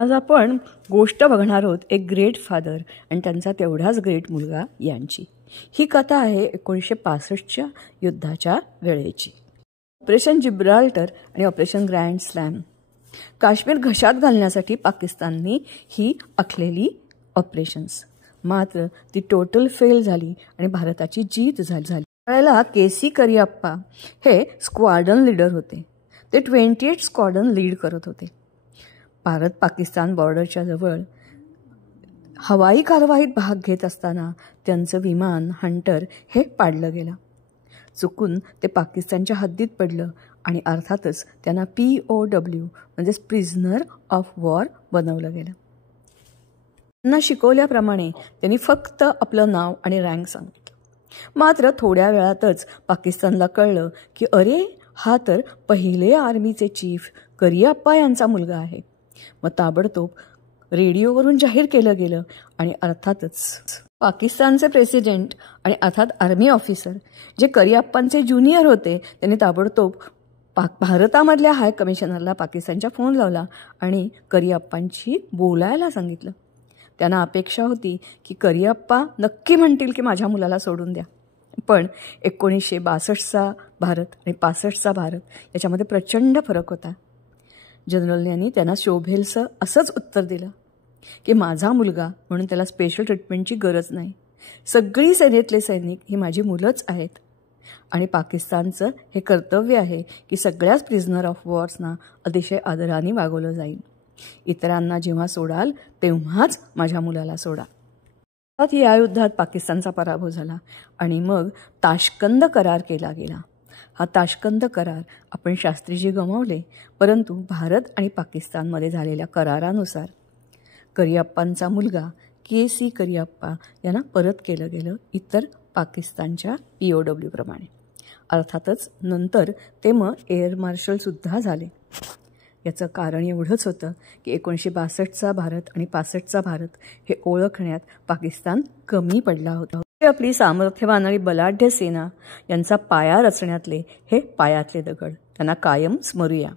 आज आपण गोष्ट बघणार आहोत एक ग्रेट फादर आणि त्यांचा तेवढाच ग्रेट मुलगा यांची। ही कथा आहे 1965च्या युद्धाच्या वेळेची। ऑपरेशन जिब्राल्टर आणि ऑपरेशन ग्रँड स्लॅम। काश्मीर घशात घालण्यासाठी पाकिस्तानने ही आखलेली ऑपरेशन्स, मात्र ती टोटल फेल झाली आणि भारताची जीत झाली। त्यावेळेला के.सी. करियप्पा हे स्क्वाड्रन लीडर होते। ते 28 स्क्वाड्रन लीड करत होते। भारत पाकिस्तान बॉर्डरच्या जवळ हवाई कारवाईत भाग घेत असताना त्यांचं विमान हंटर हे पाडलं गेलं। चुकून ते पाकिस्तानच्या हद्दीत पडलं आणि अर्थातच त्यांना POW म्हणजे प्रिझनर ऑफ वॉर बनवलं गेलं। त्यांना शिकवल्याप्रमाणे त्यांनी फक्त आपलं नाव आणि रँक सांगितलं। मात्र थोड्या वेळातच पाकिस्तानला कळलं की अरे, हा तर पहिले आर्मीचे चीफ करियप्पा यांचा मुलगा आहे। मग ताबडतोब रेडिओवरून जाहीर केलं गेलं आणि अर्थातच पाकिस्तानचे प्रेसिडेंट आणि अर्थात आर्मी ऑफिसर जे करियप्पांचे ज्युनियर होते त्यांनी ताबडतोब भारतामधल्या हाय कमिशनरला पाकिस्तानचा फोन लावला आणि करियप्पांशी बोलायला सांगितलं। त्यांना अपेक्षा होती की करियप्पा नक्की म्हणतील की माझ्या मुलाला सोडून द्या, पण 1962चा भारत आणि 65चा भारत याच्यामध्ये प्रचंड फरक होता। जनरल यांनी त्यांना शोभेलसं असंच उत्तर दिलं की माझा मुलगा म्हणून त्याला स्पेशल ट्रीटमेंटची गरज नाही। सगळी सेनेतले सैनिक ही माझी मुलंच आहेत आणि पाकिस्तानचं हे कर्तव्य आहे की सगळ्याच प्रिझनर ऑफ वॉर्सना अतिशय आदराने वागवलं जाईल। इतरांना जेव्हा सोडाल तेव्हाच माझ्या मुलाला सोडा। या युद्धात पाकिस्तानचा पराभव झाला आणि मग ताशकंद करार केला गेला। हा ताशकंद करार आपण शास्त्रीजी गमावले, परंतु भारत आणि पाकिस्तानमध्ये झालेल्या करारानुसार करियप्पांचा मुलगा के.सी. करियप्पा यांना परत केलं गेलं इतर पाकिस्तानच्या POW प्रमाणे। अर्थातच नंतर ते मग एअर मार्शलसुद्धा झाले। याचं कारण एवढंच होतं की 1962चा भारत आणि 65चा भारत हे ओळखण्यात पाकिस्तान कमी पडला होता। आपली सामर्थ्यवान आणि बलाढ्य सेना यांचा पाया रचण्यातले हे पायातले दगड त्यांना कायम स्मरूया।